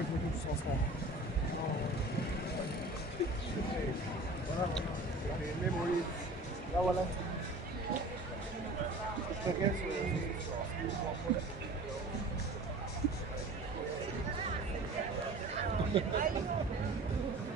avec le coup du sens-là. Voilà, voilà. Les memories. Là, voilà. Je regarde sur le